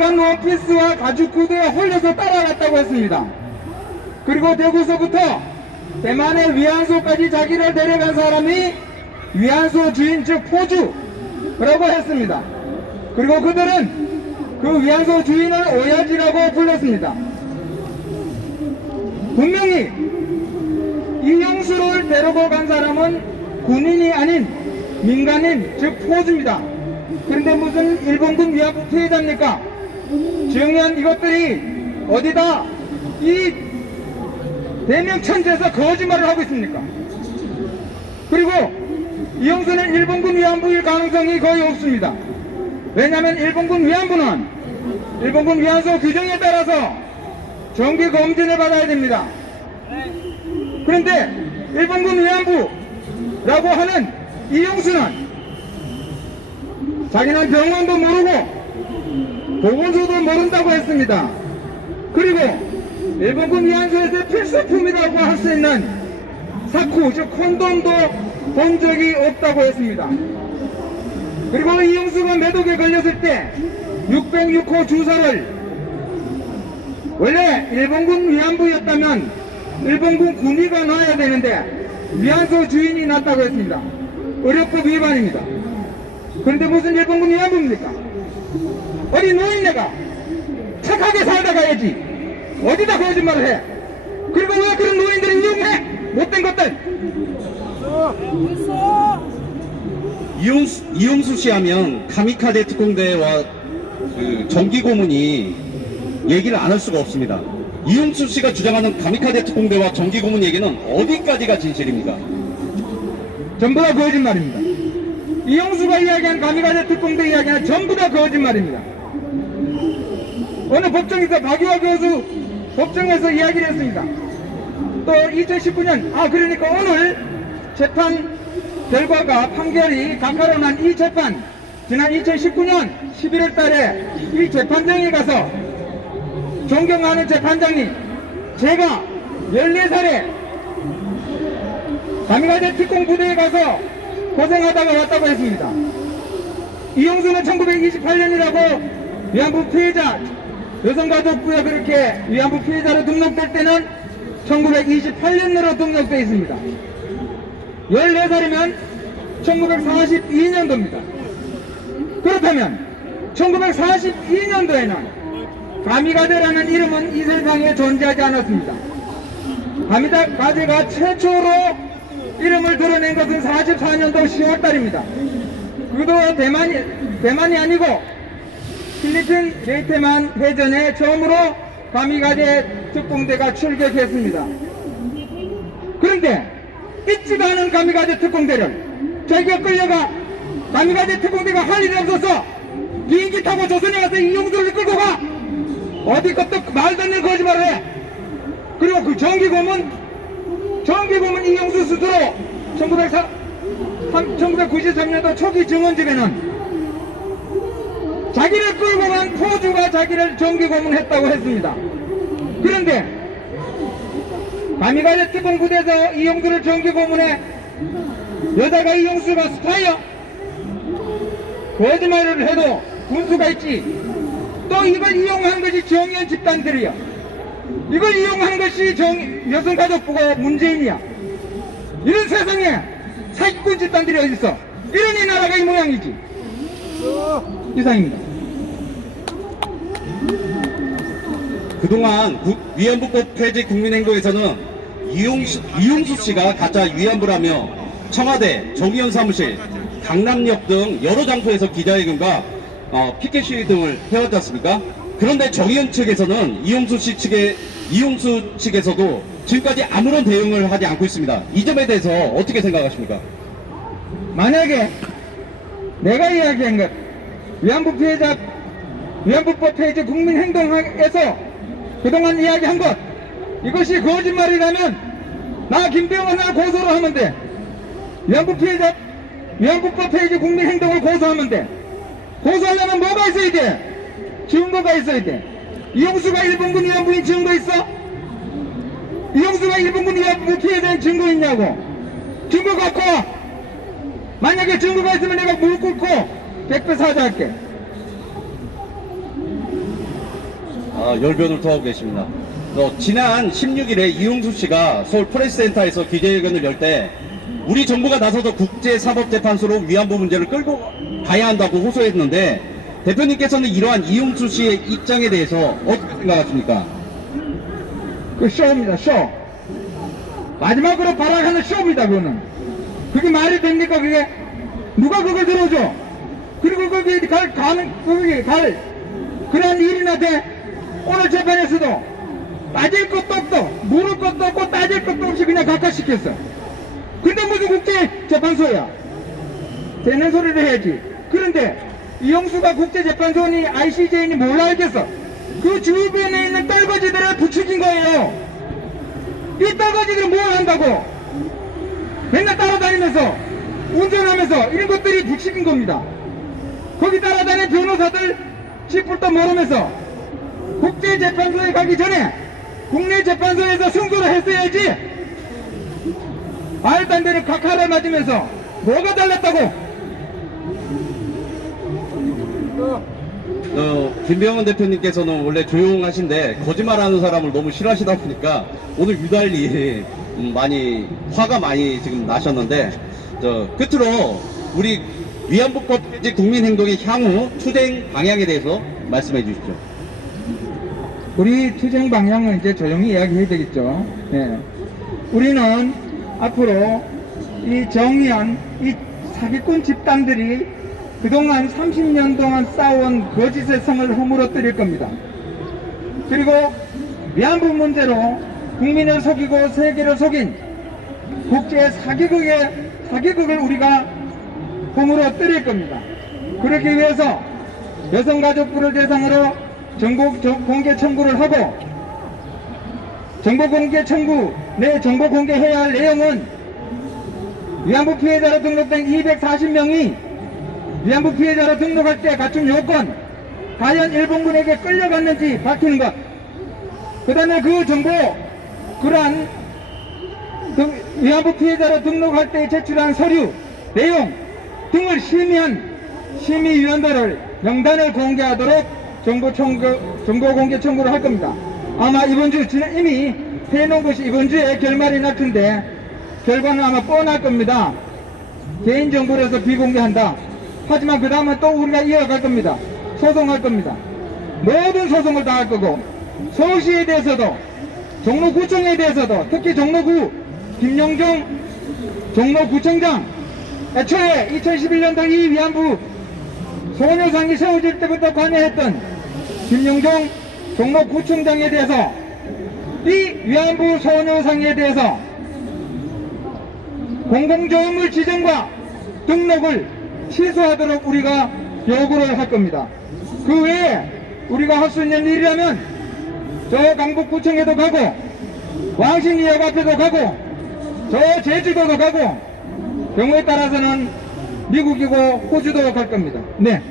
원피스와 가죽 구두에 홀려서 따라갔다고 했습니다. 그리고 대구서부터 대만의 위안소까지 자기를 데려간 사람이 위안소 주인 즉 포주라고 했습니다. 그리고 그들은 그 위안소 주인을 오야지라고 불렀습니다. 분명히 이용수를 데리고 간 사람은 군인이 아닌 민간인 즉 포주입니다. 그런데 무슨 일본군 위안부 피해자입니까? 정연 이것들이 어디다 이 대명천지에서 거짓말을 하고 있습니까? 그리고 이용수는 일본군 위안부일 가능성이 거의 없습니다. 왜냐하면 일본군 위안부는 일본군 위안소 규정에 따라서 정기 검진을 받아야 됩니다. 그런데 일본군 위안부라고 하는 이용수는 자기는 병원도 모르고 보건소도 모른다고 했습니다. 그리고 일본군 위안소에서 필수품이라고 할 수 있는 사쿠 즉 콘돔도 본 적이 없다고 했습니다. 그리고 이용수가 매독에 걸렸을 때 606호 주사를 원래 일본군 위안부였다면 일본군 군의가 놔야 되는데 위안소 주인이 놨다고 했습니다. 의료법 위반입니다. 그런데 무슨 일본군 위안부입니까? 어디 노인네가 착하게 살다 가야지 어디다 거짓말을 해? 그리고 왜 그런 노인들을 이용해? 못된 것들. 이용수 씨 하면 가미카제 특공대와 그 정기 고문이 얘기를 안 할 수가 없습니다. 이용수 씨가 주장하는 가미카제 특공대와 정기 고문 얘기는 어디까지가 진실입니까? 전부 다 거짓말입니다. 이용수가 이야기한 가미카제 특공대 이야기는 전부 다 거짓말입니다. 어느 법정에서 박유화 교수 법정에서 이야기를 했습니다. 또 2019년 그러니까 오늘 재판 결과가 판결이 각하로 난 이 재판 지난 2019년 11월 달에 이 재판장에 가서 존경하는 재판장님 제가 14살에 가미카제 특공 부대에 가서 고생하다가 왔다고 했습니다. 이용수는 1928년이라고 위안부 피해자 여성가족부에 그렇게 위안부 피해자로 등록될 때는 1928년으로 등록되어 있습니다. 14살이면 1942년도입니다. 그렇다면 1942년도에는 가미카제라는 이름은 이 세상에 존재하지 않았습니다. 가미카제가 최초로 이름을 드러낸 것은 44년도 10월달입니다. 그것도 대만이 아니고 필리핀 레이테만 해전에 처음으로 가미카제 특공대가 출격했습니다. 그런데 있지도 않은 가미카제 특공대를 자기가 끌려가 가미카제 특공대가 할 일이 없어서 비행기 타고 조선에 가서 이용수를 끌고 가 어디 것도 말도 안 되는 거짓말을 해. 그리고 그 정기 고문 이용수 스스로 1993년도 초기 증언집에는 자기를 끌고 간 포주가 자기를 정기 고문했다고 했습니다. 그런데 가미카제 특공부대에서 이용수를 정기 고문해 여자가 이용수가 스파이어? 거짓말을 해도 군수가 있지. 또 이걸 이용한 것이 정의연 집단들이야. 이걸 이용한 것이 여성가족부가 문재인이야. 이런 세상에 사기꾼 집단들이 어딨어? 이런 이 나라가 이 모양이지. 이상입니다. 그동안 위안부법 폐지 국민행동에서는 이용수 씨가 가짜 위안부라며 청와대, 정의연 사무실, 강남역 등 여러 장소에서 기자회견과 피켓 시위 등을 해왔지 않습니까? 그런데 정의연 측에서는 이용수 측에서도 지금까지 아무런 대응을 하지 않고 있습니다. 이 점에 대해서 어떻게 생각하십니까? 만약에 내가 이야기한 것 위안부법 폐지 국민행동에서 그동안 이야기한 것 이것이 거짓말이라면 나 김병헌을 고소를 하면 돼. 위안부법 폐지 국민행동을 고소하면 돼. 고소하려면 뭐가 있어야 돼? 증거가 있어야 돼. 이용수가 일본군 위안부인 증거 있어? 이용수가 일본군 위안부 피해자인 증거 있냐고. 증거 갖고 와. 만약에 증거가 있으면 내가 무릎 꿇고 100배 사죄할게. 열변을 토하고 계십니다. 지난 16일에 이용수 씨가 서울 프레스센터에서 기자회견을 열 때 우리 정부가 나서서 국제사법재판소로 위안부 문제를 끌고 가야 한다고 호소했는데 대표님께서는 이러한 이용수 씨의 입장에 대해서 어떻게 생각하십니까? 그 쇼입니다, 쇼. 마지막으로 발악하는 쇼입니다, 그거는. 그게 말이 됩니까, 그게? 누가 그걸 들어줘? 그리고 거기 거기 갈, 그런 일이나 돼? 오늘 재판에서도 따질 것도 없고, 물을 것도 없고, 따질 것도 없이 그냥 각하시켰어. 근데 무슨 국제재판소야? 되는 소리를 해야지. 그런데 이용수가 국제재판소니 ICJ니 뭘 알겠어? 그 주변에 있는 떨거지들을 부추긴 거예요. 이 떨거지들은 뭘 한다고? 맨날 따라다니면서 운전하면서 이런 것들이 부추긴 겁니다. 거기 따라다니는 변호사들 쥐뿔도 모르면서 국제재판소에 가기 전에 국내 재판소에서 승소를 했어야지. 말도 안 되는 각하를 맞으면서 뭐가 달랐다고? 김병헌 대표님께서는 원래 조용하신데 거짓말하는 사람을 너무 싫어하시다 보니까 오늘 유달리 많이 화가 많이 지금 나셨는데 끝으로 우리 위안부법 폐지 국민행동의 향후 투쟁 방향에 대해서 말씀해 주십시오. 우리 투쟁 방향은 이제 조용히 이야기해야 되겠죠. 예. 우리는 앞으로 이 정의한 이 사기꾼 집단들이 그동안 30년 동안 쌓아온 거짓의 성을 허물어뜨릴 겁니다. 그리고 위안부 문제로 국민을 속이고 세계를 속인 국제 사기극을 우리가 허물어뜨릴 겁니다. 그러기 위해서 여성가족부를 대상으로 정보 공개 청구를 하고, 정보 공개 청구 내 정보 공개해야 할 내용은 위안부 피해자로 등록된 240명이 위안부 피해자로 등록할 때 갖춘 요건, 과연 일본군에게 끌려갔는지 밝히는 것, 그 다음에 그 정보, 그러한 위안부 피해자로 등록할 때 제출한 서류, 내용 등을 심의한 심의위원들을 명단을 공개하도록 정보 공개 청구를 할 겁니다. 아마 이번 주 이미 해놓은 것이 이번 주에 결말이 날 텐데 결과는 아마 뻔할 겁니다. 개인정보를 해서 비공개한다. 하지만 그 다음은 또 우리가 이어갈 겁니다. 소송할 겁니다. 모든 소송을 다 할 거고, 서울시에 대해서도 종로구청에 대해서도, 특히 종로구 김영종 종로구청장, 애초에 2011년도 이 위안부 소녀상이 세워질 때부터 관여했던 김영종 종로구청장에 대해서 이 위안부 소녀상에 대해서 공공조업물 지정과 등록을 취소하도록 우리가 요구를 할 겁니다. 그 외에 우리가 할 수 있는 일이라면 저 강북구청에도 가고, 왕십리역 앞에도 가고, 저 제주도도 가고, 경우에 따라서는 미국이고 호주도 갈 겁니다. 네.